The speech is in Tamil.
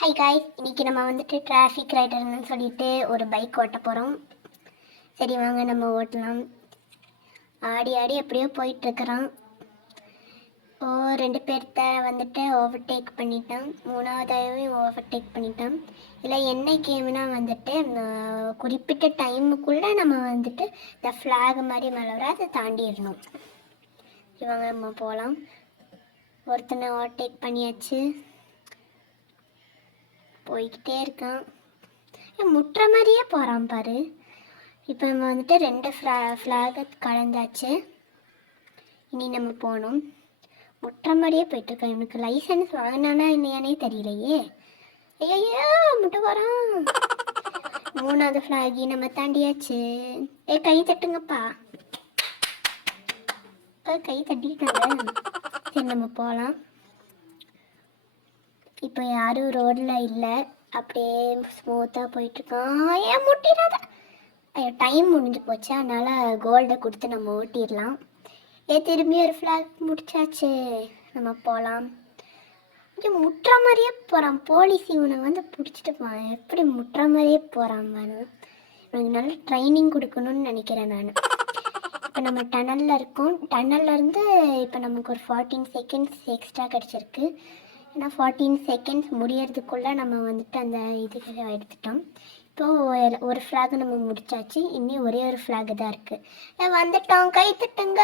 ஹை காய்ஸ், இன்றைக்கி நம்ம வந்துட்டு டிராஃபிக் ரைடர்னு சொல்லிட்டு ஒரு பைக் ஓட்ட போகிறோம். சரி வாங்க நம்ம ஓட்டலாம். ஆடி ஆடி எப்படியோ போயிட்டுருக்குறான். ரெண்டு பேர்த்த வந்துட்டு ஓவர்டேக் பண்ணிட்டான், மூணாவதாகவே ஓவர்டேக் பண்ணிட்டான். இல்லை என்ன கேம்னா வந்துட்டு குறிப்பிட்ட டைமுக்குள்ளே நம்ம வந்துட்டு இந்த ஃப்ளாக் மாதிரி மேலே வர அதை தாண்டிடணும். இவங்க நம்ம போகலாம். ஒருத்தனை ஓவர்டேக் பண்ணியாச்சு, போய்கிட்டே இருக்கான். முட்டுற மாதிரியே போகிறான் பாரு. இப்போ நம்ம வந்துட்டு ரெண்டு ஃப்ளாகை கலந்தாச்சு. இனி நம்ம போகணும். முட்டுற மாதிரியே போயிட்டுருக்கோம். இவனுக்கு லைசன்ஸ் வாங்கினானா இல்லையானே தெரியலையே. ஐயோ முட்டை போகிறான். மூணாவது ஃப்ளாகி நம்ம தாண்டியாச்சு. கை தட்டுங்கப்பா. கை தட்டிட்டாங்க. சரி நம்ம போகலாம். இப்போ யாரும் ரோடில் இல்லை, அப்படியே ஸ்மூத்தாக போயிட்டுருக்கான். ஏன் முட்டிடாத. டைம் முடிஞ்சு போச்சு, அதனால் கோல்டை கொடுத்து நம்ம ஓட்டிடலாம். திரும்பி ஒரு ஃப்ளாக் முடிச்சாச்சு. நம்ம போகலாம். கொஞ்சம் முட்டுற மாதிரியே போகிறான். போலீஸ் இவனை வந்து பிடிச்சிட்டு போவான். எப்படி முட்டுற மாதிரியே போகிறான் பாரு. இவனுக்கு நல்ல ட்ரைனிங் கொடுக்கணும்னு நினைக்கிறேன் நான். இப்போ நம்ம டனலில் இருக்கோம். டனல்லேருந்து இப்போ நமக்கு ஒரு 14 செகண்ட்ஸ் எக்ஸ்ட்ரா கிடச்சிருக்கு. ஏன்னா 14 செகண்ட்ஸ் முடியறதுக்குள்ளே நம்ம வந்துட்டு அந்த இதுக்கு எடுத்துட்டோம். இப்போது ஒரு ஃப்ளாக் நம்ம முடிச்சாச்சு. இன்னும் ஒரே ஒரு ஃப்ளாக் தான் இருக்குது. வந்துட்டோம், கை தட்டுங்க.